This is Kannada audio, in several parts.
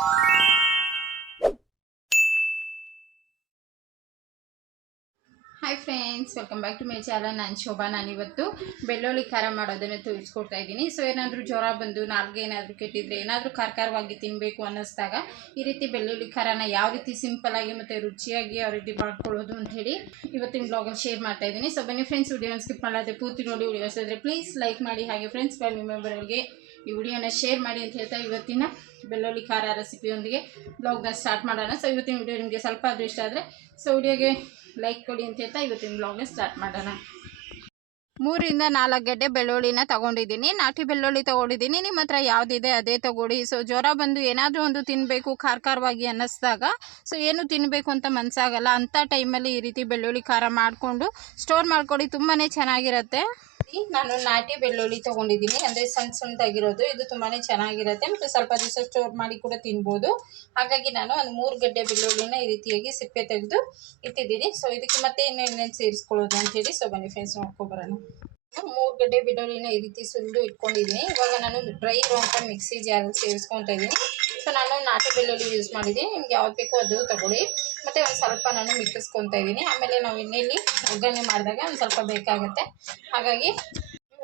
you hi friends welcome back to my channel ನಾನು ಶೋಭಾ ನಾನು ಇವತ್ತು ಬೆಳ್ಳುಳ್ಳಿ ಖಾರ ಮಾಡೋದನ್ನು ತೋರಿಸ್ಕೊಡ್ತಾ ಇದ್ದೀನಿ. ಸೊ ಏನಾದರೂ ಜ್ವರ ಬಂದು, ನಾಲ್ಗೆ ಏನಾದರೂ ಕೆಟ್ಟಿದ್ರೆ, ಏನಾದರೂ ಖಾರ ಖಾರವಾಗಿ ತಿನ್ನಬೇಕು ಅನ್ನಿಸ್ದಾಗ ಈ ರೀತಿ ಬೆಳ್ಳುಳ್ಳಿ ಖಾರನ ಯಾವ ರೀತಿ ಸಿಂಪಲ್ಲಾಗಿ ಮತ್ತು ರುಚಿಯಾಗಿ ಯಾವ ರೀತಿ ಮಾಡ್ಕೊಳ್ಳೋದು ಅಂತ ಹೇಳಿ ಇವತ್ತಿನ ಬ್ಲಾಗಲ್ಲಿ ಶೇರ್ ಮಾಡ್ತಾ ಇದ್ದೀನಿ. ಸೊ ಬನ್ನಿ ಫ್ರೆಂಡ್ಸ್ ವಿಡಿಯೋನ ಸ್ಕಿಪ್ ಮಾಡದೆ ಪೂರ್ತಿ ನೋಡಿ ವಿಡಿಯೋ ಇದ್ದರೆ ಪ್ಲೀಸ್ ಲೈಕ್ ಮಾಡಿ. ಹಾಗೆ ಫ್ರೆಂಡ್ಸ್ ಫ್ಯಾಮಿಲಿ ಮೆಂಬರ್ಗಳಿಗೆ ಈ ವಿಡಿಯೋನ ಶೇರ್ ಮಾಡಿ ಅಂತ ಹೇಳ್ತಾ ಇವತ್ತಿನ ಬೆಳ್ಳುಳ್ಳಿ ಖಾರ ರೆಸಿಪಿಯೊಂದಿಗೆ ಬ್ಲಾಗ್ನ ಸ್ಟಾರ್ಟ್ ಮಾಡೋಣ. ಸೊ ಇವತ್ತಿನ ವಿಡಿಯೋ ನಿಮಗೆ ಸ್ವಲ್ಪ ಆದರೂ ಇಷ್ಟ ಆದರೆ ಸೊ ವಿಡಿಯೋಗೆ ಲೈಕ್ ಕೊಡಿ ಅಂತ ಹೇಳ್ತಾ ಇವತ್ತಿನ ಬ್ಲಾಗ್ನ ಸ್ಟಾರ್ಟ್ ಮಾಡೋಣ. ಮೂರಿಂದ ನಾಲ್ಕು ಗಡ್ಡೆ ಬೆಳ್ಳುಳ್ಳಿನ ತಗೊಂಡಿದ್ದೀನಿ. ನಾಟಿ ಬೆಳ್ಳುಳ್ಳಿ ತಗೊಂಡಿದ್ದೀನಿ. ನಿಮ್ಮ ಹತ್ರ ಯಾವುದಿದೆ ಅದೇ ತಗೊಳ್ಳಿ. ಸೊ ಜ್ವರ ಬಂದು ಏನಾದರೂ ಒಂದು ತಿನ್ನಬೇಕು ಖಾರ ಖಾರವಾಗಿ ಅನ್ನಿಸ್ದಾಗ ಸೊ ಏನು ತಿನ್ನಬೇಕು ಅಂತ ಮನಸ್ಸಾಗಲ್ಲ ಅಂಥ ಟೈಮಲ್ಲಿ ಈ ರೀತಿ ಬೆಳ್ಳುಳ್ಳಿ ಖಾರ ಮಾಡಿಕೊಂಡು ಸ್ಟೋರ್ ಮಾಡ್ಕೊಳ್ಳಿ. ತುಂಬಾ ಚೆನ್ನಾಗಿರುತ್ತೆ. ನಾನು ನಾಟಿ ಬೆಳ್ಳುಳ್ಳಿ ತೊಗೊಂಡಿದ್ದೀನಿ. ಅಂದರೆ ಸಣ್ಣ ಸಣ್ಣದಾಗಿರೋದು. ಇದು ತುಂಬಾ ಚೆನ್ನಾಗಿರುತ್ತೆ. ಮತ್ತು ಸ್ವಲ್ಪ ದಿವಸ ಸ್ಟೋರ್ ಮಾಡಿ ಕೂಡ ತಿನ್ಬೋದು. ಹಾಗಾಗಿ ನಾನು ಒಂದು ಮೂರು ಗಡ್ಡೆ ಬೆಳ್ಳುಳ್ಳಿನ ಈ ರೀತಿಯಾಗಿ ಸಿಪ್ಪೆ ತೆಗೆದು ಇಟ್ಟಿದ್ದೀನಿ. ಸೊ ಇದಕ್ಕೆ ಮತ್ತೆ ಇನ್ನೇನೇನು ಸೇರಿಸ್ಕೊಳ್ಳೋದು ಅಂತೇಳಿ ಸೊ ಬನ್ನಿ ಫ್ರೆಂಡ್ಸ್ ನೋಡ್ಕೊಬರೋಣ. ಮೂರು ಗಡ್ಡೆ ಬೆಳ್ಳುಳ್ಳಿನ ಈ ರೀತಿ ಸುಲಿದು ಇಟ್ಕೊಂಡಿದ್ದೀನಿ. ಇವಾಗ ನಾನು ಡ್ರೈ ಇರುವಂಥ ಮಿಕ್ಸಿ ಜಾರಲ್ಲಿ ಸೇರಿಸ್ಕೊತಾ ಇದ್ದೀನಿ. ಸೊ ನಾನು ನಾಟಿ ಬೆಳ್ಳುಳ್ಳಿ ಯೂಸ್ ಮಾಡಿದ್ದೀನಿ. ನಿಮ್ಗೆ ಯಾವ್ದು ಬೇಕೋ ಅದು ತಗೊಳ್ಳಿ. ಮತ್ತು ಒಂದು ಸ್ವಲ್ಪ ನಾನು ಮಿಕ್ಕಿಸ್ಕೊತಾ ಇದ್ದೀನಿ. ಆಮೇಲೆ ನಾವು ಇನ್ನೇಲಿ ಒಗ್ಗರಣೆ ಮಾಡಿದಾಗ ಒಂದು ಸ್ವಲ್ಪ ಬೇಕಾಗುತ್ತೆ. ಹಾಗಾಗಿ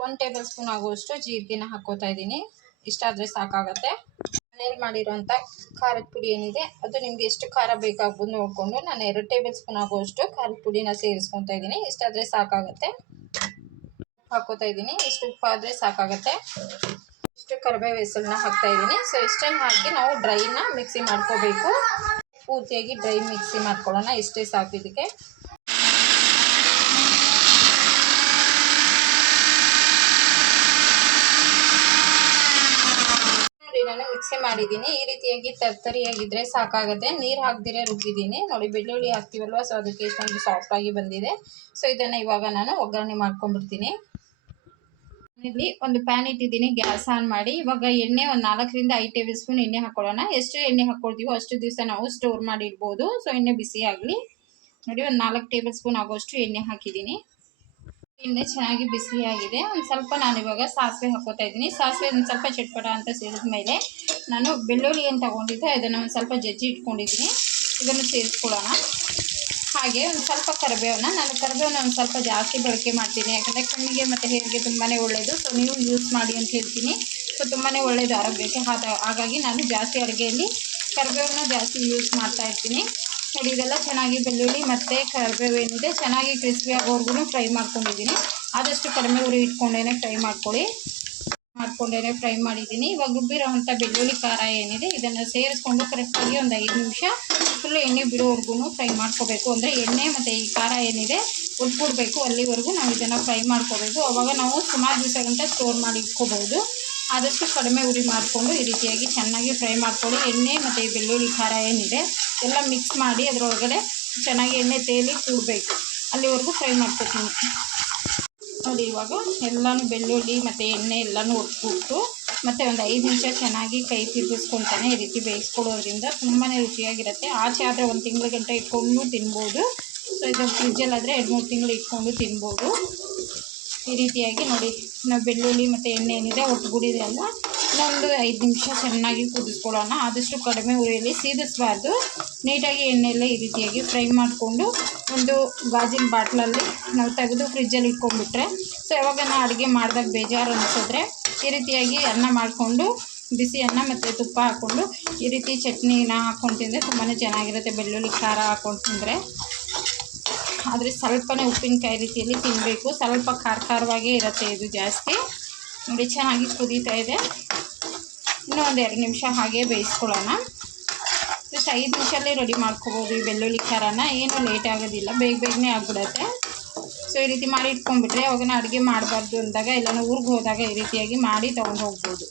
ಒಂದು ಟೇಬಲ್ ಸ್ಪೂನ್ ಆಗುವಷ್ಟು ಜೀರಿಗೆನ ಹಾಕೋತಾ ಇದ್ದೀನಿ. ಇಷ್ಟಾದರೆ ಸಾಕಾಗುತ್ತೆ. ಮನೇಲಿ ಮಾಡಿರೋಂಥ ಖಾರದ ಪುಡಿ ಏನಿದೆ, ಅದು ನಿಮ್ಗೆ ಎಷ್ಟು ಖಾರ ಬೇಕಾಗ್ಬೋದು ನೋಡಿಕೊಂಡು ನಾನು ಎರಡು ಟೇಬಲ್ ಸ್ಪೂನ್ ಆಗುವಷ್ಟು ಖಾರದ ಪುಡಿನ ಸೇರಿಸ್ಕೊತ ಇದ್ದೀನಿ. ಇಷ್ಟಾದರೆ ಸಾಕಾಗುತ್ತೆ. ಹಾಕೋತಾ ಇದ್ದೀನಿ. ಇಷ್ಟು ಉಪ್ಪು ಆದರೆ ಸಾಕಾಗುತ್ತೆ. ಇಷ್ಟು ಕರಿಬೇವು ಹೆಸರನ್ನ ಹಾಕ್ತಾ ಇದ್ದೀನಿ. ಸೊ ಇಷ್ಟನ್ನು ಹಾಕಿ ನಾವು ಡ್ರೈನ ಮಿಕ್ಸಿ ಮಾಡ್ಕೋಬೇಕು. ಪೂರ್ತಿಯಾಗಿ ಡ್ರೈ ಮಿಕ್ಸಿ ಮಾಡ್ಕೊಳ್ಳೋಣ ಇಷ್ಟೇ ಸಾಕು ಇದಕ್ಕೆ. ನೋಡಿ, ನಾನು ಮಿಕ್ಸಿ ಮಾಡಿದ್ದೀನಿ. ಈ ರೀತಿಯಾಗಿ ತರ್ತರಿಯಾಗಿದ್ದರೆ ಸಾಕಾಗುತ್ತೆ. ನೀರು ಹಾಕ್ದಿರೇ ರುಬ್ಬಿದ್ದೀನಿ. ನೋಡಿ, ಬೆಳ್ಳುಳ್ಳಿ ಹಾಕ್ತೀವಲ್ವ, ಸೊ ಅದಕ್ಕೆ ಇಷ್ಟೊಂದು ಸಾಫ್ಟಾಗಿ ಬಂದಿದೆ. ಸೊ, ಇದನ್ನು ಇವಾಗ ನಾನು ಒಗ್ಗರಣೆ ಮಾಡ್ಕೊಂಡ್ಬಿಡ್ತೀನಿ. ಇಲ್ಲಿ ಒಂದು ಪ್ಯಾನ್ ಇಟ್ಟಿದ್ದೀನಿ, ಗ್ಯಾಸ್ ಆನ್ ಮಾಡಿ. ಇವಾಗ ಎಣ್ಣೆ ಒಂದು ನಾಲ್ಕರಿಂದ ಐದು ಟೇಬಲ್ ಸ್ಪೂನ್ ಎಣ್ಣೆ ಹಾಕೊಳ್ಳೋಣ. ಎಷ್ಟು ಎಣ್ಣೆ ಹಾಕೊಳ್ತೀವೋ ಅಷ್ಟು ದಿವಸ ನಾವು ಸ್ಟೋರ್ ಮಾಡಿ ಇಡ್ಬೋದು ಸೊ ಎಣ್ಣೆ ಬಿಸಿ ಆಗಲಿ. ನೋಡಿ, ಒಂದು ನಾಲ್ಕು ಟೇಬಲ್ ಸ್ಪೂನ್ ಆಗೋಷ್ಟು ಎಣ್ಣೆ ಹಾಕಿದ್ದೀನಿ. ಎಣ್ಣೆ ಚೆನ್ನಾಗಿ ಬಿಸಿಯಾಗಿದೆ ಒಂದು ಸ್ವಲ್ಪ ನಾನು ಇವಾಗ ಸಾಸಿವೆ ಹಾಕೋತಾ ಇದ್ದೀನಿ. ಸಾಸಿವೆ ಒಂದು ಸ್ವಲ್ಪ ಚಟ್ಪಟ ಅಂತ ಸೇರಿದ ಮೇಲೆ ನಾನು ಬೆಳ್ಳುಳ್ಳಿ ಏನು ತಗೊಂಡಿದ್ದೆ. ಅದನ್ನು ಒಂದು ಸ್ವಲ್ಪ ಜಜ್ಜಿ ಇಟ್ಕೊಂಡಿದ್ದೀನಿ. ಇದನ್ನು ಸೇರಿಸ್ಕೊಳ್ಳೋಣ. ಹಾಗೆ ಒಂದು ಸ್ವಲ್ಪ ಕರಿಬೇವನ್ನ. ನಾನು ಕರಿಬೇವನ್ನ ಒಂದು ಸ್ವಲ್ಪ ಜಾಸ್ತಿ ಬಳಕೆ ಮಾಡ್ತೀನಿ. ಯಾಕಂದರೆ ಕಣ್ಣಿಗೆ ಮತ್ತು ಹೇರಿಗೆ ತುಂಬಾ ಒಳ್ಳೆಯದು ಸೊ ನೀವು ಯೂಸ್ ಮಾಡಿ ಅಂತ ಹೇಳ್ತೀನಿ. ಸೊ ತುಂಬಾ ಒಳ್ಳೆಯದು ಆರೋಗ್ಯಕ್ಕೆ. ಹಾಗ- ಹಾಗಾಗಿ ನಾನು ಜಾಸ್ತಿ ಅಡುಗೆಯಲ್ಲಿ ಕರಿಬೇವನ್ನ ಜಾಸ್ತಿ ಯೂಸ್ ಮಾಡ್ತಾ ಇರ್ತೀನಿ. ನೋಡಿ, ಇದೆಲ್ಲ ಚೆನ್ನಾಗಿ ಬೆಳ್ಳುಳ್ಳಿ ಮತ್ತು ಕರಿಬೇವು ಏನಿದೆ, ಚೆನ್ನಾಗಿ ಕ್ರಿಸ್ಪಿ ಆಗೋವರೆಗೂ ಫ್ರೈ ಮಾಡ್ಕೊಂಡಿದ್ದೀನಿ. ಆದಷ್ಟು ಕಡಿಮೆ ಉರಿ ಇಟ್ಕೊಂಡೇ ಫ್ರೈ ಮಾಡ್ಕೊಳ್ಳಿ. ಮಾಡ್ಕೊಂಡೇ ಫ್ರೈ ಮಾಡಿದ್ದೀನಿ. ಇವಾಗ ರುಬ್ಬಿರೋವಂಥ ಬೆಳ್ಳುಳ್ಳಿ ಖಾರ ಏನಿದೆ, ಇದನ್ನು ಸೇರಿಸ್ಕೊಂಡು ಕರೆಕ್ಟಾಗಿ ಒಂದು ಐದು ನಿಮಿಷ ಫುಲ್ ಎಣ್ಣೆ ಬಿಡೋವರೆಗೂ ಫ್ರೈ ಮಾಡ್ಕೋಬೇಕು. ಅಂದರೆ ಎಣ್ಣೆ ಮತ್ತು ಈ ಖಾರ ಏನಿದೆ ಉಟ್ಬಿಡ್ಬೇಕು ಅಲ್ಲಿವರೆಗೂ ನಾವು ಇದನ್ನು ಫ್ರೈ ಮಾಡ್ಕೋಬೇಕು. ಅವಾಗ ನಾವು ಸುಮಾರು ದಿವಸ ಗಂಟೆ ಸ್ಟೋರ್ ಮಾಡಿ ಇಟ್ಕೋಬೋದು ಆದಷ್ಟು ಕಡಿಮೆ ಉರಿ ಮಾಡಿಕೊಂಡು ಈ ರೀತಿಯಾಗಿ ಚೆನ್ನಾಗಿ ಫ್ರೈ ಮಾಡಿಕೊಳ್ಳಿ. ಎಣ್ಣೆ ಮತ್ತು ಈ ಬೆಳ್ಳುಳ್ಳಿ ಖಾರ ಏನಿದೆ ಎಲ್ಲ ಮಿಕ್ಸ್ ಮಾಡಿ ಅದರೊಳಗಡೆ ಚೆನ್ನಾಗಿ ಎಣ್ಣೆ ತೇಲಿ ಕೂಡಬೇಕು. ಅಲ್ಲಿವರೆಗೂ ಫ್ರೈ ಮಾಡ್ಕೊತೀನಿ. ನೋಡಿ ಇವಾಗ ಎಲ್ಲನೂ ಬೆಳ್ಳುಳ್ಳಿ ಮತ್ತು ಎಣ್ಣೆ ಎಲ್ಲನೂ ಒಟ್ಬಿಟ್ಟು ಮತ್ತು ಒಂದು ಐದು ನಿಮಿಷ ಚೆನ್ನಾಗಿ ಕೈ ತಿರುಗಿಸ್ಕೊತಾನೆ ಈ ರೀತಿ ಬೇಯಿಸ್ಕೊಳ್ಳೋದ್ರಿಂದ ತುಂಬಾ ರುಚಿಯಾಗಿರುತ್ತೆ. ಆಚೆ ಆದರೆ ಒಂದು ತಿಂಗಳ ಗಂಟೆ ಇಟ್ಕೊಂಡು ತಿನ್ಬೋದು. ಸೊ ಇದು ಫ್ರಿಜ್ಜಲ್ಲಾದರೆ ಎರಡು ಮೂರು ತಿಂಗಳು ಇಟ್ಕೊಂಡು ತಿನ್ಬೋದು. ಈ ರೀತಿಯಾಗಿ ನೋಡಿ, ನಾವು ಬೆಳ್ಳುಳ್ಳಿ ಮತ್ತು ಎಣ್ಣೆ ಏನಿದೆ ಒಟ್ಟುಗೂಡಿದೆ ಅಲ್ಲ ಇನ್ನೊಂದು ಐದು ನಿಮಿಷ ಚೆನ್ನಾಗಿ ಕುದಿಸ್ಕೊಳ್ಳೋಣ. ಆದಷ್ಟು ಕಡಿಮೆ ಉರಿಯಲ್ಲಿ ಸೀದಿಸಬಾರ್ದು. ನೀಟಾಗಿ ಎಣ್ಣೆಯಲ್ಲೇ ಈ ರೀತಿಯಾಗಿ ಫ್ರೈ ಮಾಡಿಕೊಂಡು ಒಂದು ಗಾಜಿನ ಬಾಟ್ಲಲ್ಲಿ ನಾವು ತೆಗೆದು ಫ್ರಿಜ್ಜಲ್ಲಿ ಇಟ್ಕೊಂಡ್ಬಿಟ್ರೆ, ಸೊ ಯಾವಾಗ ನಾವು ಅಡುಗೆ ಮಾಡಿದಾಗ ಬೇಜಾರು ಅನಿಸಿದ್ರೆ ಈ ರೀತಿಯಾಗಿ ಅನ್ನ ಮಾಡಿಕೊಂಡು, ಬಿಸಿ ಅನ್ನ ಮತ್ತು ತುಪ್ಪ ಹಾಕ್ಕೊಂಡು ಈ ರೀತಿ ಚಟ್ನಿನ ಹಾಕ್ಕೊಂಡು ತಿಂದರೆ ತುಂಬಾ ಚೆನ್ನಾಗಿರುತ್ತೆ. ಬೆಳ್ಳುಳ್ಳಿ, ಖಾರ ಹಾಕ್ಕೊಂಡು ತಿಂದರೆ. ಆದರೆ ಸ್ವಲ್ಪನೇ ಉಪ್ಪಿನಕಾಯಿ ರೀತಿಯಲ್ಲಿ ತಿನ್ನಬೇಕು ಸ್ವಲ್ಪ ಖಾರ ಖಾರವಾಗೇ ಇರುತ್ತೆ ಇದು ಜಾಸ್ತಿ. ನೋಡಿ, ಚೆನ್ನಾಗಿ ಕುದೀತಾ ಇದೆ. ಇನ್ನೂ ಒಂದು ಎರಡು ನಿಮಿಷ ಹಾಗೆ ಬೇಯಿಸ್ಕೊಳ್ಳೋಣ. ಜಸ್ಟ್ ಐದು ನಿಮಿಷಲ್ಲೇ ರೆಡಿ ಮಾಡ್ಕೋಬೋದು ಈ ಬೆಳ್ಳುಳ್ಳಿ ಖಾರನ. ಏನೂ ಲೇಟ್ ಆಗೋದಿಲ್ಲ, ಬೇಗ ಬೇಗನೆ ಆಗಿಬಿಡುತ್ತೆ. ಸೊ ಈ ರೀತಿ ಮಾಡಿ ಇಟ್ಕೊಂಡ್ಬಿಟ್ರೆ ಅವಾಗ ಅಡುಗೆ ಮಾಡಬಾರ್ದು ಅಂದಾಗ, ಎಲ್ಲನೂ ಊರಿಗೆ ಹೋದಾಗ ಈ ರೀತಿಯಾಗಿ ಮಾಡಿ ತೊಗೊಂಡು ಹೋಗ್ಬೋದು.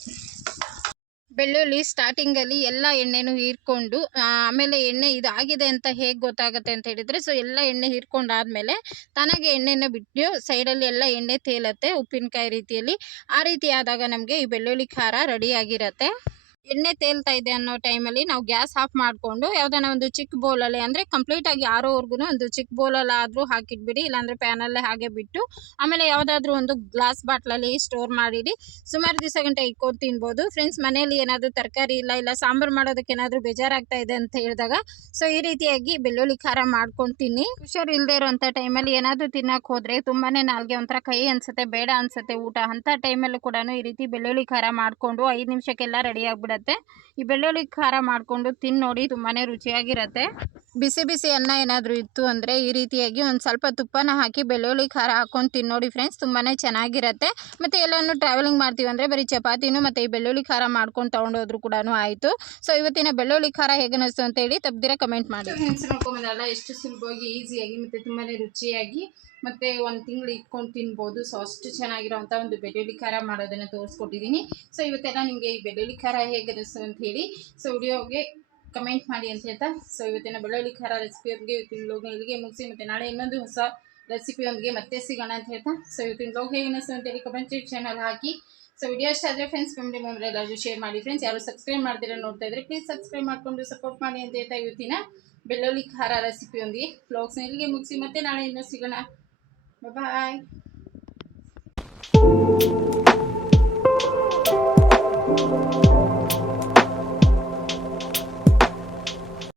ಬೆಳ್ಳುಳ್ಳಿ ಸ್ಟಾರ್ಟಿಂಗಲ್ಲಿ ಎಲ್ಲ ಎಣ್ಣೆನೂ ಹೀರ್ಕೊಂಡು ಆಮೇಲೆ ಎಣ್ಣೆ ಇದಾಗಿದೆ ಅಂತ ಹೇಗೆ ಗೊತ್ತಾಗುತ್ತೆ ಅಂತ ಹೇಳಿದರೆ ಸೊ ಎಲ್ಲ ಎಣ್ಣೆ ಹೀರ್ಕೊಂಡಾದ್ಮೇಲೆ ತನಗೆ ಎಣ್ಣೆನ ಬಿಟ್ಟು ಸೈಡಲ್ಲಿ ಎಲ್ಲ ಎಣ್ಣೆ ತೇಲತ್ತೆ ಉಪ್ಪಿನಕಾಯಿ ರೀತಿಯಲ್ಲಿ. ಆ ರೀತಿ ಆದಾಗ ನಮಗೆ ಈ ಬೆಳ್ಳುಳ್ಳಿ ಖಾರ ರೆಡಿ ಆಗಿರತ್ತೆ. ಎಣ್ಣೆ ತೇಲ್ತಾ ಇದೆ ಅನ್ನೋ ಟೈಮಲ್ಲಿ ನಾವು ಗ್ಯಾಸ್ ಆಫ್ ಮಾಡಿಕೊಂಡು ಯಾವ್ದಾನ ಒಂದು ಚಿಕ್ಕ ಬೌಲಲ್ಲಿ ಅಂದರೆ ಕಂಪ್ಲೀಟಾಗಿ ಆರೋವರೆಗೂ ಒಂದು ಚಿಕ್ಕ ಬೌಲಲ್ಲಾದರೂ ಹಾಕಿಟ್ಬಿಡಿ, ಇಲ್ಲಾಂದರೆ ಪ್ಯಾನಲ್ಲೇ ಹಾಗೆ ಬಿಟ್ಟು ಆಮೇಲೆ ಯಾವುದಾದ್ರೂ ಒಂದು ಗ್ಲಾಸ್ ಬಾಟ್ಲಲ್ಲಿ ಸ್ಟೋರ್ ಮಾಡಿಡಿ. ಸುಮಾರು ದಿವಸ ಗಂಟೆ ಇಟ್ಕೊಂಡು ತಿನ್ಬೋದು. ಫ್ರೆಂಡ್ಸ್ ಮನೆಯಲ್ಲಿ ಏನಾದರೂ ತರಕಾರಿ ಇಲ್ಲ ಇಲ್ಲ ಸಾಂಬಾರು ಮಾಡೋದಕ್ಕೆ ಏನಾದರೂ ಬೇಜಾರಾಗ್ತಾ ಇದೆ ಅಂತ ಹೇಳಿದಾಗ ಸೊ ಈ ರೀತಿಯಾಗಿ ಬೆಳ್ಳುಳ್ಳಿ ಖಾರ ಮಾಡ್ಕೊಂಡು ತಿನ್ನಿ. ಹುಷಾರು ಇಲ್ಲದೆ ಇರೋಂಥ ಟೈಮಲ್ಲಿ ಏನಾದರೂ ತಿನ್ನಕ್ಕೆ ಹೋದರೆ ತುಂಬಾ ನಾಲ್ಗೆ ಒಂಥರ ಕೈ ಅನ್ಸುತ್ತೆ, ಬೇಡ ಅನ್ಸುತ್ತೆ ಊಟ. ಅಂಥ ಟೈಮಲ್ಲೂ ಕೂಡ ಈ ರೀತಿ ಬೆಳ್ಳುಳ್ಳಿ ಖಾರ ಮಾಡಿಕೊಂಡು ಐದು ನಿಮಿಷಕ್ಕೆಲ್ಲ ರೆಡಿ ಆಗಿಬಿಡುತ್ತೆ. ಈ ಬೆಳ್ಳುಳ್ಳಿ ಖಾರ ಮಾಡಿಕೊಂಡು ತಿಂದು ನೋಡಿ ತುಂಬಾ ರುಚಿಯಾಗಿರುತ್ತೆ. ಬಿಸಿ ಬಿಸಿ ಅನ್ನ ಏನಾದರೂ ಇತ್ತು ಅಂದರೆ ಈ ರೀತಿಯಾಗಿ ಒಂದು ಸ್ವಲ್ಪ ತುಪ್ಪನ ಹಾಕಿ ಬೆಳ್ಳುಳ್ಳಿ ಖಾರ ಹಾಕ್ಕೊಂಡು ತಿನ್ನೋಡಿ ಫ್ರೆಂಡ್ಸ್ ತುಂಬಾ ಚೆನ್ನಾಗಿರುತ್ತೆ. ಮತ್ತು ಎಲ್ಲಾನು ಟ್ರಾವೆಲಿಂಗ್ ಮಾಡ್ತೀವಿ ಅಂದರೆ ಬರೀ ಚಪಾತಿನೂ ಮತ್ತು ಈ ಬೆಳ್ಳುಳ್ಳಿ ಖಾರ ಮಾಡ್ಕೊಂಡು ತೊಗೊಂಡೋದ್ರು ಕೂಡ ಆಯಿತು. ಸೊ ಇವತ್ತಿನ ಬೆಳ್ಳುಳ್ಳಿ ಖಾರ ಹೇಗೆ ಅಂತ ಅಂತೇಳಿ ತಪ್ಪದಿರ ಕಮೆಂಟ್ ಮಾಡಿ. ಫ್ರೆಂಡ್ಸ್ ನೋಡ್ಕೊಂಬಂದಲ್ಲ ಎಷ್ಟು ಸುಲಭವಾಗಿ ಈಸಿಯಾಗಿ ಮತ್ತು ತುಂಬಾ ರುಚಿಯಾಗಿ ಮತ್ತು ಒಂದು ತಿಂಗಳು ಇಟ್ಕೊಂಡು ತಿನ್ಬೋದು. ಸೊ ಅಷ್ಟು ಚೆನ್ನಾಗಿರೋವಂಥ ಒಂದು ಬೆಳ್ಳುಳ್ಳಿ ಖಾರ ಮಾಡೋದನ್ನು ತೋರಿಸ್ಕೊಟ್ಟಿದ್ದೀನಿ ಸೊ ಇವತ್ತೆಲ್ಲ ನಿಮಗೆ ಈ ಬೆಳ್ಳುಳ್ಳಿ ಖಾರ ಹೇಗೆ ಅಂತ ಹೇಳಿ ಸೊ ವಿಡಿಯೋಗೆ ಕಮೆಂಟ್ ಮಾಡಿ ಅಂತ ಹೇಳ್ತಾ ಸೊ ಇವತ್ತಿನ ಬೆಳ್ಳುಳ್ಳಿ ಖಾರ ರೆಸಿಪಿಯೊಂದಿಗೆ ಇವತ್ತಿನ ಲೋಗ್ನ ಇಲ್ಲಿಗೆ ಮುಗಿಸಿ, ಮತ್ತು ನಾಳೆ ಇನ್ನೊಂದು ಹೊಸ ರೆಸಿಪಿಯೊಂದಿಗೆ ಮತ್ತೆ ಸಿಗೋಣ ಅಂತ ಹೇಳ್ತಾ ಸೊ ಇವತ್ತಿನ ಲೋಗ್ ಹೇಗೆ ಅಂತ ಹೇಳಿ ಕಮೆಂಟ್ ಚಾನಲ್ ಹಾಕಿ. ಸೊ ವಿಡಿಯೋ ಇಷ್ಟ ಆದರೆ ಫ್ರೆಂಡ್ಸ್ ಫ್ಯಾಮಿಲಿ ಮೆಂಬರ್ ಎಲ್ಲರೂ ಶೇರ್ ಮಾಡಿ. ಫ್ರೆಂಡ್ಸ್ ಯಾರು ಸಬ್ಸ್ಕ್ರೈಬ್ ಮಾಡ್ತೀರಾ ನೋಡ್ತಾ ಇದ್ರೆ ಪ್ಲೀಸ್ ಸಬ್ಸ್ಕ್ರೈಬ್ ಮಾಡಿಕೊಂಡು ಸಪೋರ್ಟ್ ಮಾಡಿ ಅಂತ ಹೇಳ್ತಾ, ಇವತ್ತಿನ ಬೆಳ್ಳುಳ್ಳಿ ಖಾರ ರೆಸಿಪಿಯೊಂದಿಗೆ ಬ್ಲಾಗ್ಸ್ನ ಇಲ್ಲಿಗೆ ಮುಗಿಸಿ, ಮತ್ತೆ ನಾಳೆ ಇನ್ನೂ ಸಿಗೋಣ. 拜拜。